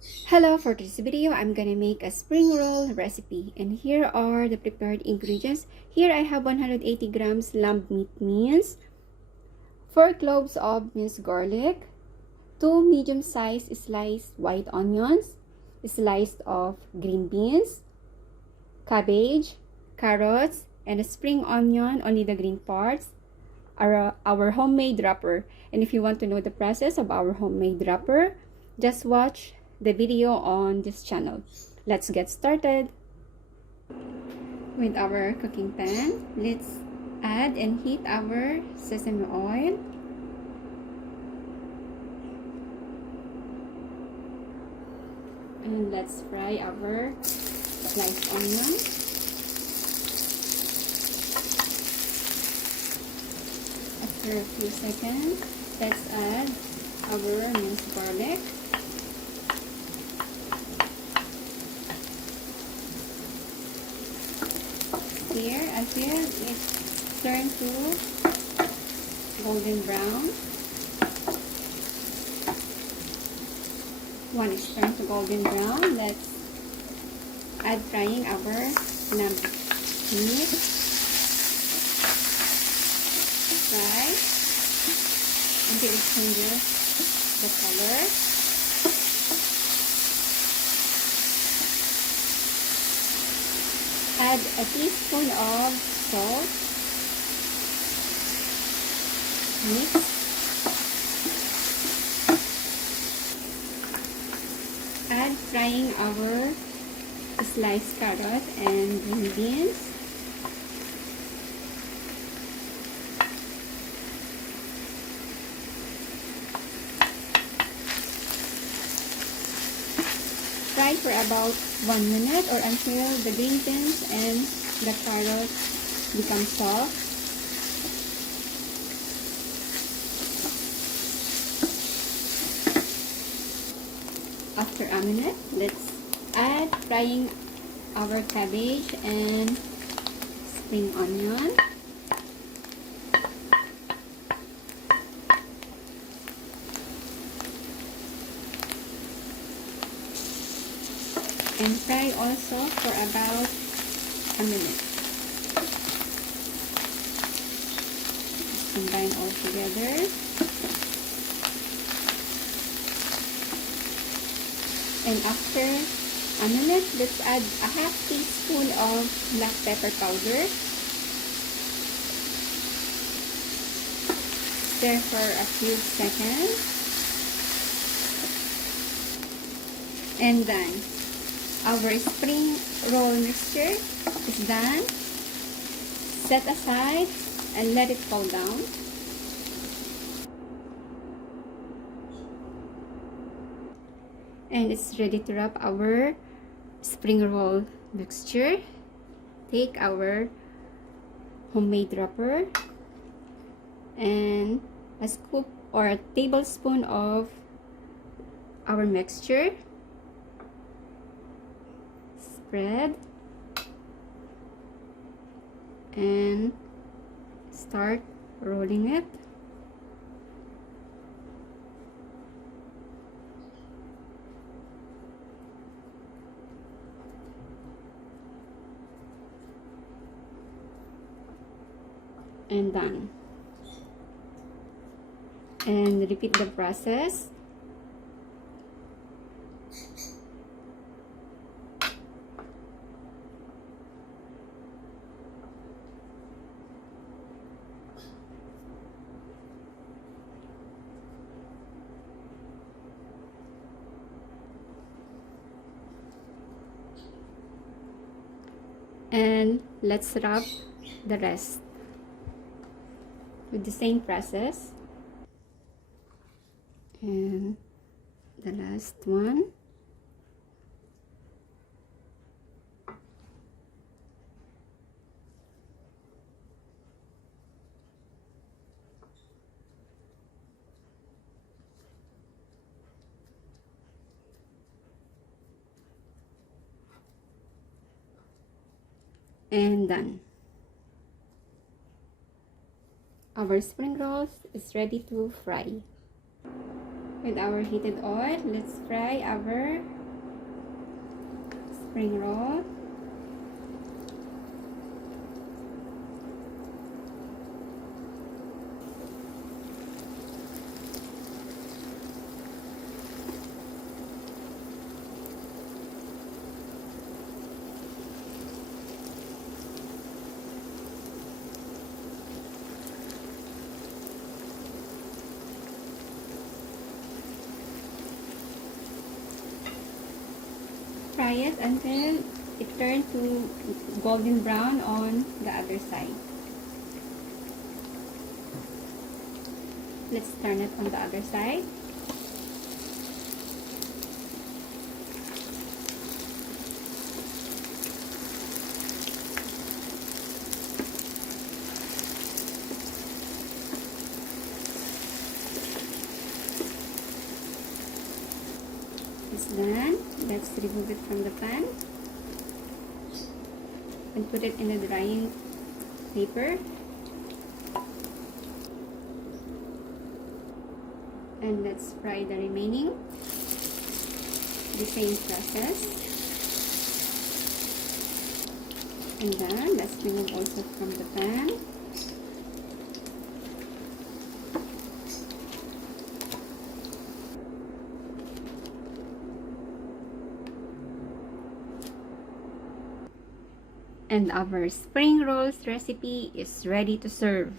Hello, for this video, I'm gonna make a spring roll recipe. And here are the prepared ingredients. Here I have 180 grams lamb meat minced, 4 cloves of minced garlic, 2 medium-sized sliced white onions, sliced of green beans, cabbage, carrots, and a spring onion, only the green parts, our homemade wrapper. And if you want to know the process of our homemade wrapper, just watch the video on this channel. Let's get started. With our cooking pan, let's add and heat our sesame oil. And let's fry our sliced onion. After a few seconds, let's add our minced garlic. Here, until it turns to golden brown. When it's turned to golden brown, let's add frying our lamb meat. Fry until it changes the color. Add a teaspoon of salt. Mix. Add frying our sliced carrot and green beans. Fry for about 1 minute or until the green beans and the carrots become soft. After a minute, let's add frying our cabbage and spring onion. And fry also for about a minute. Combine all together. And after a minute, let's add a half teaspoon of black pepper powder. Stir for a few seconds. And done. Our spring roll mixture is done. Set aside and let it cool down. And it's ready to wrap our spring roll mixture. Take our homemade wrapper and a scoop or a tablespoon of our mixture. Spread and start rolling it. And done. And repeat the process. And let's wrap the rest with the same process. And the last one. And done. Our spring rolls is ready to fry. with our heated oil. Let's fry our spring roll. Fry it until it turns to golden brown on the other side. Let's turn it on the other side. It's done. Let's remove it from the pan and put it in a drying paper. And let's fry the remaining. The same process. And then let's remove also from the pan. And our spring rolls recipe is ready to serve.